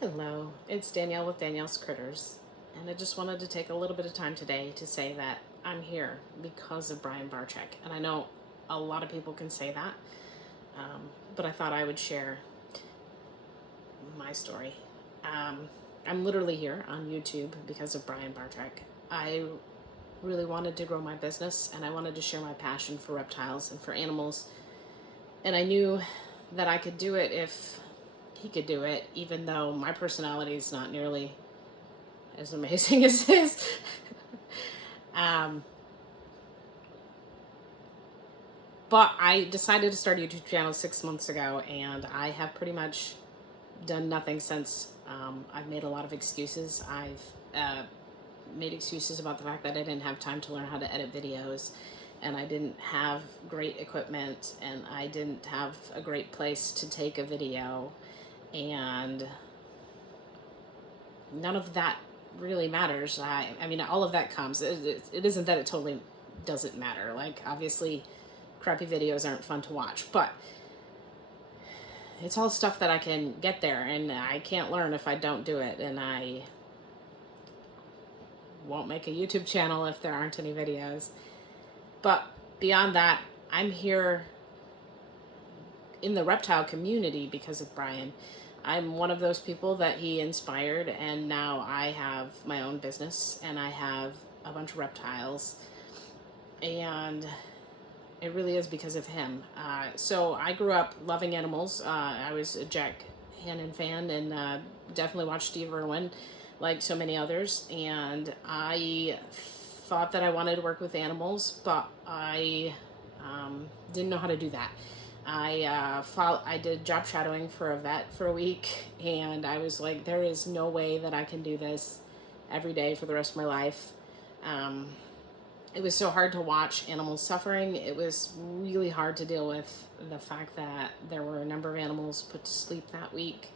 Hello, it's Danielle with Danielle's Critters, and I just wanted to take a little bit of time today to say that I'm here because of Brian Barczyk. And I know a lot of people can say that, but I thought I would share my story. Um, I'm literally here on YouTube because of Brian Barczyk. I really wanted to grow my business and I wanted to share my passion for reptiles and for animals. And I knew that I could do it if he could do it, even though my personality is not nearly as amazing as his. um, but I decided to start a YouTube channel 6 months ago, and I have pretty much done nothing since. I've made a lot of excuses. I've made excuses about the fact that I didn't have time to learn how to edit videos, and I didn't have great equipment, and I didn't have a great place to take a video, and none of that really matters. I mean, all of that comes. It isn't that it totally doesn't matter. Like, obviously, crappy videos aren't fun to watch, but it's all stuff that I can get there, and I can't learn if I don't do it, and I won't make a YouTube channel if there aren't any videos. But beyond that, I'm here in the reptile community because of Brian. I'm one of those people that he inspired, and now I have my own business and I have a bunch of reptiles, and it really is because of him. So I grew up loving animals. I was a Jack Hannon fan, and definitely watched Steve Irwin like so many others, and I thought that I wanted to work with animals, but I didn't know how to do that. I did job shadowing for a vet for a week, and I was like, there is no way that I can do this every day for the rest of my life. It was so hard to watch animals suffering. It was really hard to deal with the fact that there were a number of animals put to sleep that week.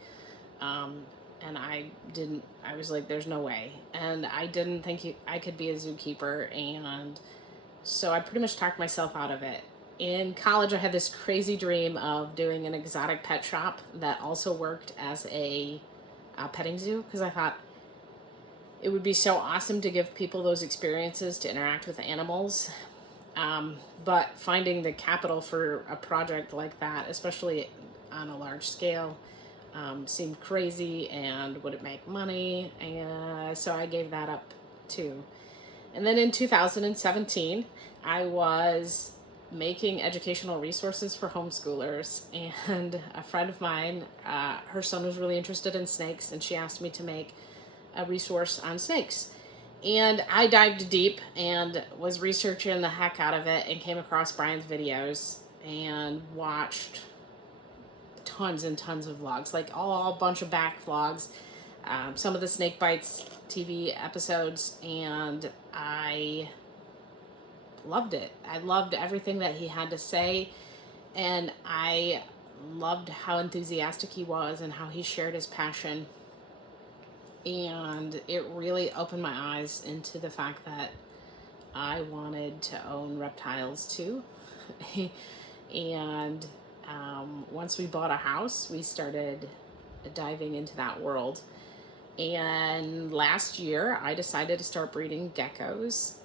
And I was like, there's no way. And I didn't think I could be a zookeeper. And so I pretty much talked myself out of it. In college, I had this crazy dream of doing an exotic pet shop that also worked as a petting zoo, because I thought it would be so awesome to give people those experiences to interact with animals. But finding the capital for a project like that, especially on a large scale, seemed crazy, and would it make money? And so I gave that up too. And then in 2017, I was making educational resources for homeschoolers, and a friend of mine, her son was really interested in snakes, and she asked me to make a resource on snakes. And I dived deep and was researching the heck out of it, and came across Brian's videos and watched tons and tons of vlogs, like a bunch of back vlogs, some of the Snake Bites TV episodes, and I loved it. I loved everything that he had to say, and I loved how enthusiastic he was and how he shared his passion. And it really opened my eyes into the fact that I wanted to own reptiles too. And once we bought a house, we started diving into that world. And last year, I decided to start breeding geckos.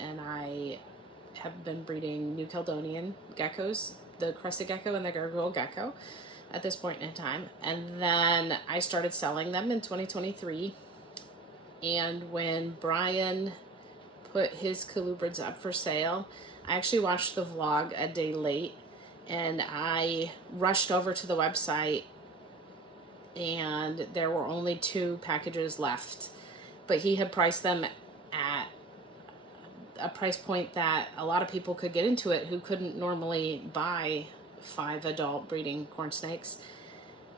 And I have been breeding New Caledonian geckos, the crested gecko and the gargoyle gecko, at this point in time. And then I started selling them in 2023. And when Brian put his colubrids up for sale, I actually watched the vlog a day late, and I rushed over to the website, and there were only 2 packages left. But he had priced them at a price point that a lot of people could get into it who couldn't normally buy 5 adult breeding corn snakes.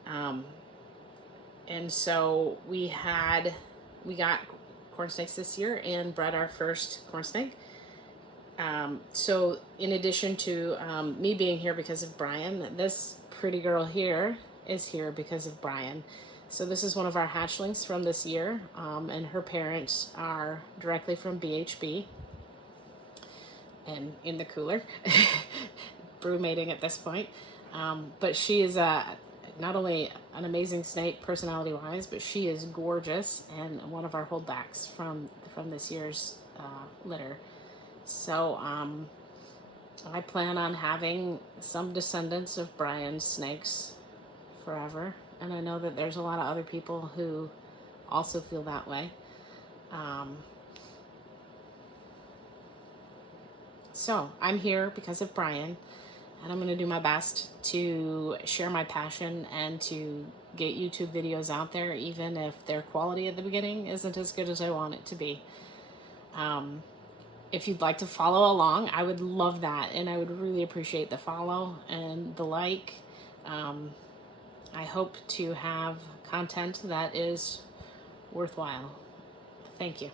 And so we got corn snakes this year and bred our first corn snake. So in addition to me being here because of Brian, this pretty girl here is here because of Brian. So this is one of our hatchlings from this year, and her parents are directly from BHB and in the cooler, brew mating at this point. But she is not only an amazing snake personality wise, but she is gorgeous and one of our holdbacks from this year's litter. So I plan on having some descendants of Brian's snakes forever, and I know that there's a lot of other people who also feel that way. So I'm here because of Brian, and I'm going to do my best to share my passion and to get YouTube videos out there, even if their quality at the beginning isn't as good as I want it to be. If you'd like to follow along, I would love that, and I would really appreciate the follow and the like. I hope to have content that is worthwhile. Thank you.